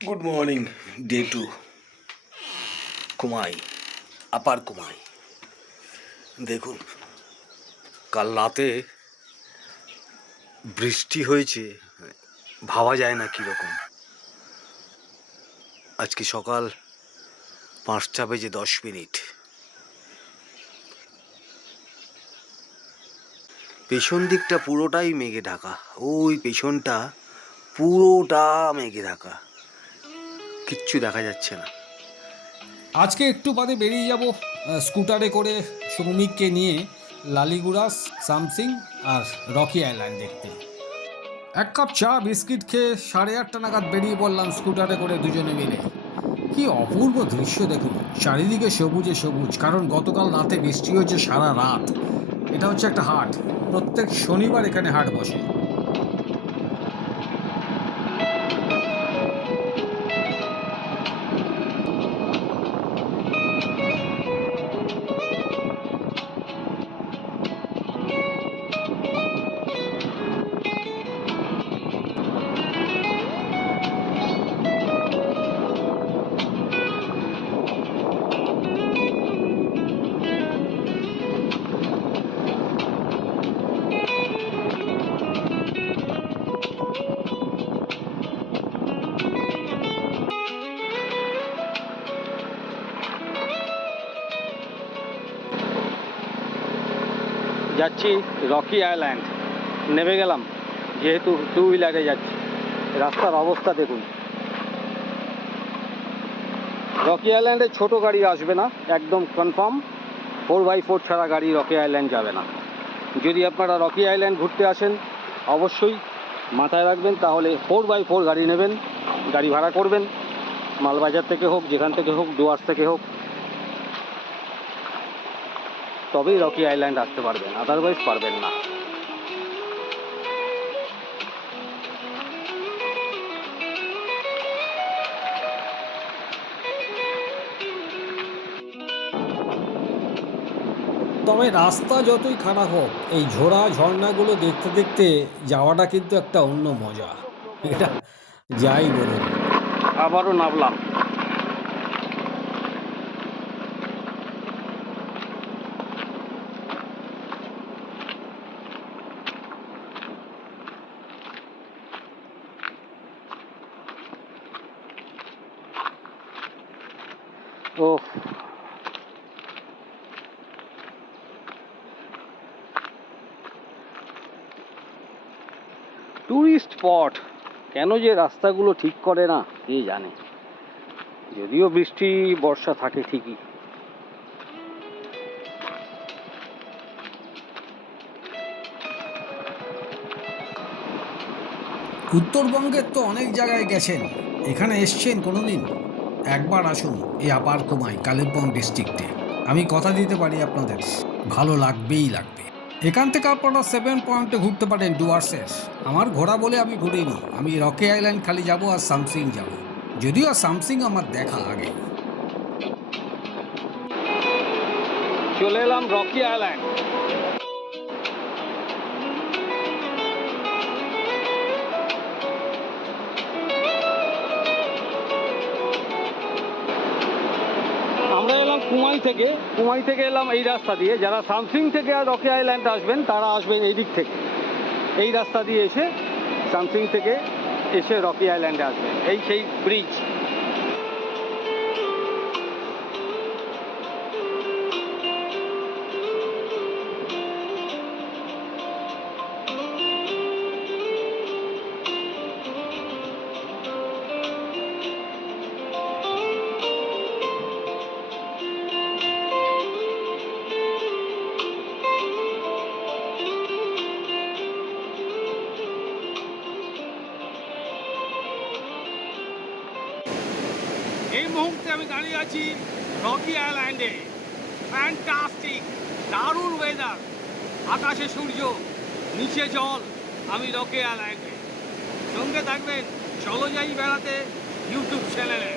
Good morning, day to কুমাই, আপার কুমাই। দেখুন, কাল রাতে বৃষ্টি হয়েছে, ভাবা যায় না কীরকম। আজকে সকাল 5:10। পেছন দিকটা পুরোটাই মেঘে ঢাকা, ওই পেছনটা পুরোটা মেঘে ঢাকা, কিচ্ছু দেখা যাচ্ছে না। আজকে একটু বাদে বেরিয়ে যাব স্কুটারে করে সৌমিককে নিয়ে লালিগুড়াস, সামসিং আর রকি আইল্যান্ড দেখতে। এক কাপ চা বিস্কিট খেয়ে 8:30 নাগাদ বেরিয়ে পড়লাম স্কুটারে করে দুজনে মিলে। কি অপূর্ব দৃশ্য দেখুন, চারিদিকে সবুজে সবুজ, কারণ গতকাল রাতে বৃষ্টি হয়েছে সারা রাত। এটা হচ্ছে একটা হাট, প্রত্যেক শনিবার এখানে হাট বসে। যাচ্ছি রকি আইল্যান্ড, নেমে গেলাম, যেহেতু টু হুইলারে যাচ্ছি। রাস্তার অবস্থা দেখুন। রকি আইল্যান্ডে ছোট গাড়ি আসবে না, একদম কনফার্ম। 4x4 ছাড়া গাড়ি রকি আইল্যান্ড যাবে না। যদি আপনারা রকি আইল্যান্ড ঘুরতে আসেন, অবশ্যই মাথায় রাখবেন, তাহলে 4x4 গাড়ি নেবেন, গাড়ি ভাড়া করবেন, মালবাজার থেকে হোক, যেখান থেকে হোক, ডুয়ার্স থেকে হোক, তবেই রকি আইল্যান্ড আসতে পারবেন, আদারওয়াইজ পারবেন না। তবে রাস্তা যতই খারাপ হোক, এই ঝোড়া ঝর্ণাগুলো দেখতে দেখতে যাওয়াটা কিন্তু একটা অন্য মজা। এটা যাই বলুন। আবারও নামলাম। ও, টুরিস্ট স্পট, কেন যে রাস্তাগুলো ঠিক করে না কে জানে। যদিও বৃষ্টি বর্ষা থাকে ঠিকই। উত্তরবঙ্গের তো অনেক জায়গায় গেছেন, এখানে এসছেন কোনোদিন? একবার আসুন এই আপার কুমাই, কালিম্পং ডিস্ট্রিক্টে। আমি কথা দিতে পারি আপনাদের ভালো লাগবেই লাগবে। এখান থেকে আপনারা 7 পয়েন্টে ঘুরতে পারেন ডুয়ার্সের। আমার ঘোরা বলে আমি ঘুরিনি, আমি রকি আইল্যান্ড খালি যাব আর সামসিং যাব, যদিও সামসিং আমার দেখা আগে। চলে এলাম রকি আইল্যান্ড। আমরা এলাম কুমাই থেকে এলাম এই রাস্তা দিয়ে। যারা সামসিং থেকে আর রকি আইল্যান্ড আসবেন, তারা আসবেন এই দিক থেকে, এই রাস্তা দিয়ে এসে সামসিং থেকে এসে রকি আইল্যান্ডে আসবেন। এই সেই ব্রিজ। এই মুহূর্তে আমি দাঁড়িয়ে আছি রকি আইল্যান্ডে। ফ্যান্টাস্টিক, দারুণ ওয়েদার, আকাশে সূর্য, নিচে জল। আমি রকি আইল্যান্ডে। সঙ্গে থাকবেন চলো যাই বেড়াতে ইউটিউব চ্যানেলে।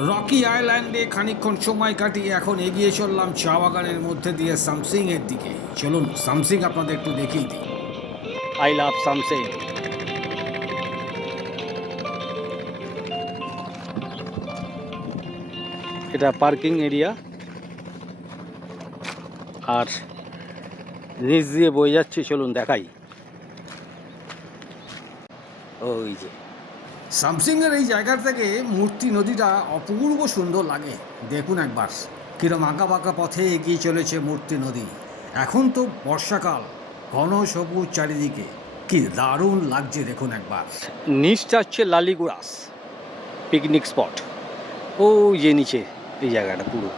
রকি আইল্যান্ডে খানিকক্ষণ সময় কাটিয়ে এখন এগিয়ে চললাম চা বাগানের মধ্যে দিয়ে সামসিং এর দিকে। চলুন সামসিং আপনাদের একটু দেখিয়ে দিই। I love Samsing. এটা পার্কিং এরিয়া, আর নিচ দিয়ে বয়ে যাচ্ছে, চলুন দেখাই। ওই যে সামসিং এর এই জায়গা থেকে মূর্তি নদীটা অপূর্ব সুন্দর লাগে। দেখুন একবার কিরম আঁকা বাঁকা পথে এগিয়ে চলেছে মূর্তি নদী। এখন তো বর্ষাকাল, ঘন সবুজ চারিদিকে, কি দারুণ লাগছে দেখুন একবার। নিচটা হচ্ছে লালিগুড়াস পিকনিক স্পট। ওই যে নিচে এই জায়গাটা পুরো।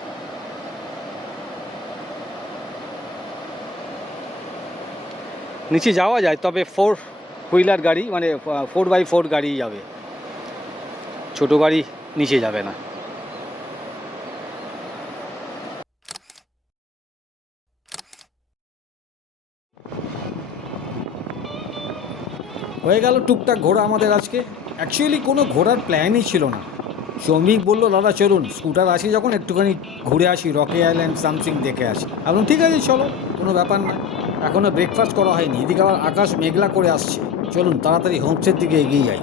নিচে যাওয়া যায়, তবে 4 হুইলার গাড়ি, মানে 4x4 গাড়ি যাবে, ছোট গাড়ি নিচে যাবে না। হয়ে গেল টুকটাক ঘোরা আমাদের আজকে। অ্যাকচুয়ালি কোনো ঘোরার প্ল্যানই ছিল না। শ্রমিক বললো দাদা চলুন স্কুটার আসি যখন একটুখানি ঘুরে আসি, রকি আইল্যান্ড সামসিং দেখে আসি। আপনি ঠিক আছে চলো, কোনো ব্যাপার না। এখনও ব্রেকফাস্ট করা হয়নি, এদিকে আবার আকাশ মেঘলা করে আসছে। চলুন তাড়াতাড়ি হোমস্টের দিকে এগিয়ে যাই।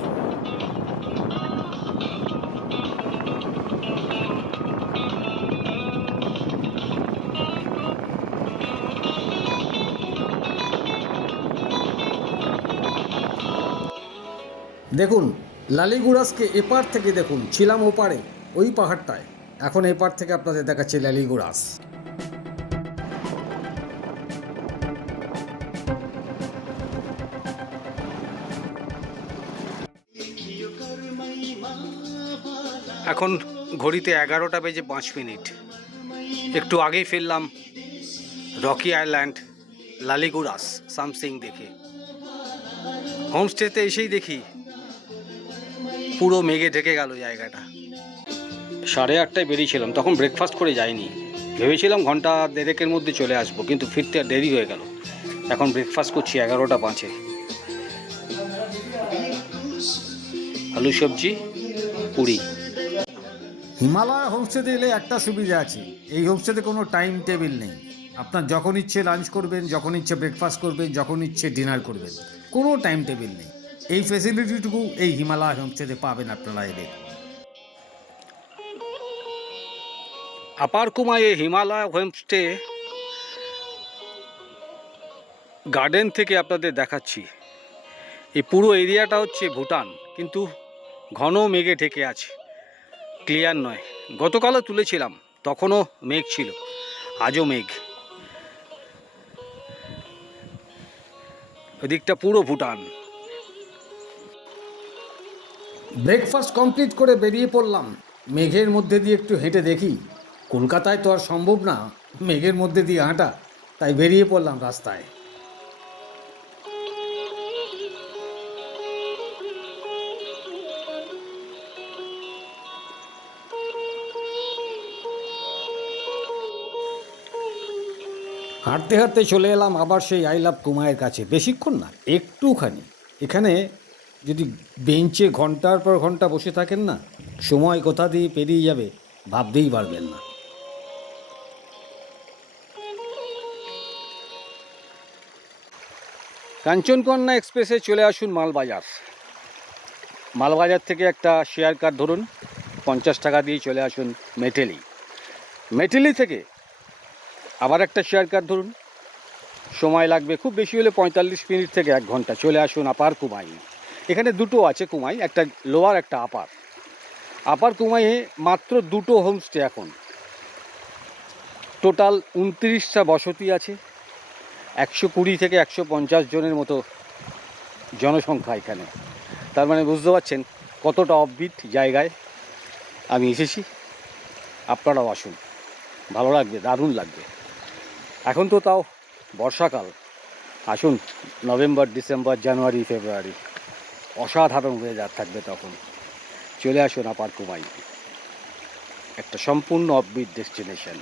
দেখুন লালিগুড়াসকে এপার থেকে দেখুন, ছিলাম ওপারে ওই পাহাড়টায়, এখন এপার থেকে আপনাদের দেখাচ্ছে লালিগুড়াস। এখন ঘড়িতে 11:05। একটু আগেই ফিরলাম রকি আইল্যান্ড লালিগুড়াস সামসিং দেখে। হোমস্টেতে এসেই দেখি পুরো মেঘে ঢেকে গেল জায়গাটা। 8:30টায় বেরিয়েছিলাম, তখন ব্রেকফাস্ট করে যাইনি। ভেবেছিলাম ঘন্টা দেড়েকের মধ্যে চলে আসবো, কিন্তু ফিরতে আর দেরি হয়ে গেল। এখন ব্রেকফাস্ট করছি 11:05। আলু সবজি, পুরি। হিমালয় হোমস্টেতে এলে একটা সুবিধা আছে, এই হোমস্টেতে কোনো টাইম টেবিল নেই। আপনার যখন ইচ্ছে লাঞ্চ করবেন, যখন ইচ্ছে ব্রেকফাস্ট করবেন, যখন ইচ্ছে ডিনার করবেন, কোনো টাইম টেবিল নেই। এই ফেসিলিটিটুকু এই হিমালয় হোমস্টেতে পাবেন আপনারা এলে। আপার কুমায়ে হিমালয় হোমস্টে গার্ডেন থেকে আপনাদের দেখাচ্ছি। এই পুরো এরিয়াটা হচ্ছে ভুটান, কিন্তু ঘন মেঘে ঢেকে আছে, ক্লিয়ার নয়। গতকালও তুলেছিলাম, তখনও মেঘ ছিল, আজও মেঘ। ওদিকটা পুরো ভুটান। ব্রেকফাস্ট কমপ্লিট করে বেরিয়ে পড়লাম, মেঘের মধ্যে দিয়ে একটু হেঁটে দেখি। কলকাতায় তো আর সম্ভব না মেঘের মধ্যে দিয়ে হাঁটা, তাই বেরিয়ে পড়লাম রাস্তায়। হাঁটতে হাঁটতে চলে এলাম আবার সেই আই লাভ কুমায়ের কাছে। বেশিক্ষণ না, একটুখানি। এখানে যদি বেঞ্চে ঘন্টার পর ঘন্টা বসে থাকেন না, সময় কোথা দিয়ে পেরিয়ে যাবে ভাবতেই পারবেন না। কাঞ্চনকন্যা এক্সপ্রেসে চলে আসুন মালবাজার। মালবাজার থেকে একটা শেয়ার কার ধরুন, 50 টাকা দিয়ে চলে আসুন মেটেলি। মেটেলি থেকে আবার একটা শেয়ার কার ধরুন, সময় লাগবে খুব বেশি হলে 45 মিনিট থেকে 1 ঘন্টা। চলে আসুন আপার কুমাই। এখানে দুটো আছে কুমাই, একটা লোয়ার একটা আপার। আপার কুমাইয়ে মাত্র 2টো হোমস্টে এখন। টোটাল 29টা বসতি আছে, 120 থেকে 150 জনের মতো জনসংখ্যা এখানে। তার মানে বুঝতে পারছেন কতটা অফবিট জায়গায় আমি এসেছি। আপনারাও আসুন, ভালো লাগবে, দারুণ লাগবে। এখন তো তাও বর্ষাকাল, আসুন নভেম্বর, ডিসেম্বর, জানুয়ারি, ফেব্রুয়ারি অসাধারণ ওয়েদার থাকবে তখন। চলে আসুন আপার কুমাই, একটা সম্পূর্ণ অফবিট ডেস্টিনেশন।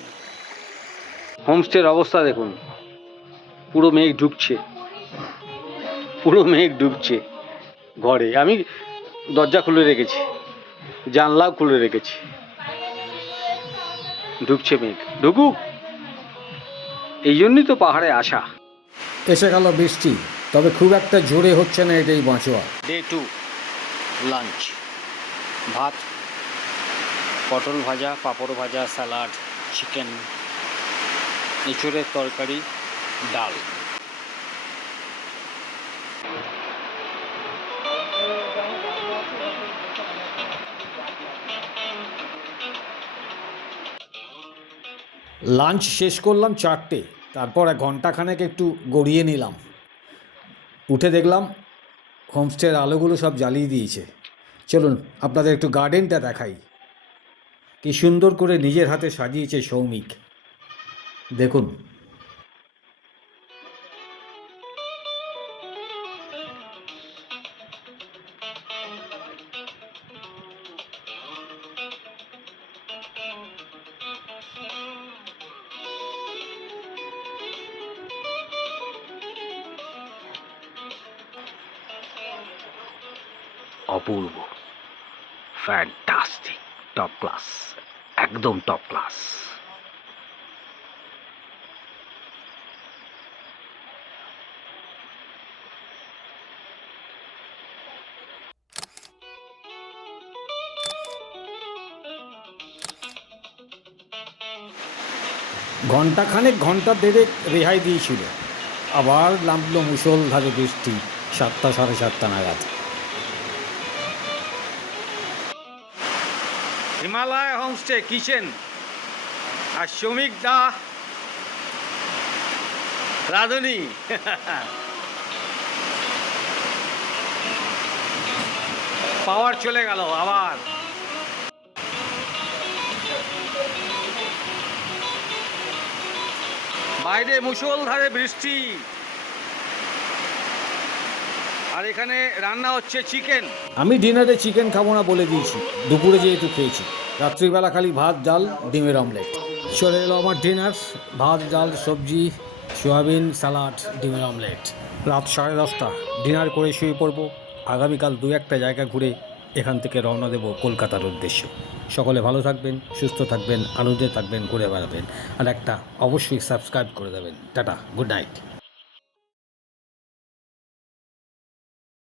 হোমস্টের অবস্থা দেখুন, পুরো মেঘ ঢুকছে, পুরো মেঘ ঢুকছে ঘরে। আমি দরজা খুলে রেখেছি, জানলাও খুলে রেখেছি, ঢুকছে মেঘ, ঢুকুক, এই জন্যই তো পাহাড়ে আসা। এসে গেল বৃষ্টি, তবে খুব একটা জোরে হচ্ছে না, এটাই বাঁচোয়া। ডে 2 লাঞ্চ, ভাত, পটল ভাজা, পাঁপড় ভাজা, স্যালাড, চিকেন, এঁচুড়ের তরকারি, ডাল। লাঞ্চ শেষ করলাম 4টে, তারপর 1 ঘন্টাখানেক একটু গড়িয়ে নিলাম। উঠে দেখলাম হোমস্টের আলোগুলো সব জ্বালিয়ে দিয়েছে। চলুন আপনাদের একটু গার্ডেনটা দেখাই, কি সুন্দর করে নিজের হাতে সাজিয়েছে সৌমিক, দেখুন। অপূর্ব, ফ্যান্টাস্টিক, টপ ক্লাস, একদম টপ ক্লাস। ঘন্টা দেড়েক রেহাই দিয়েছিল, আবার নামলো মুষলধারে বৃষ্টি 7টা সাড়ে 7টা নাগাদ। হিমালয় হোমস্টে কিচেন আর শ্রমিক দা রাঁধুনি। পাওয়ার চলে গেল আবার। বাইরে মুষলধারে বৃষ্টি, আর এখানে রান্না হচ্ছে চিকেন। আমি ডিনারে চিকেন খাবো না বলে দিয়েছি, দুপুরে যেহেতু খেয়েছি। রাত্রিবেলা খালি ভাত, ডাল, ডিমের অমলেট। চলে এলো আমার ডিনার, ভাত, ডাল, সবজি, সয়াবিন, স্যালাড, ডিমের অমলেট। রাত 10:30, ডিনার করে শুয়ে পড়বো। আগামীকাল 2-1টা জায়গা ঘুরে এখান থেকে রওনা দেব কলকাতার উদ্দেশ্যে। সকলে ভালো থাকবেন, সুস্থ থাকবেন, আনন্দে থাকবেন, ঘুরে বেড়াবেন, আর একটা অবশ্যই সাবস্ক্রাইব করে দেবেন। Tata, good night.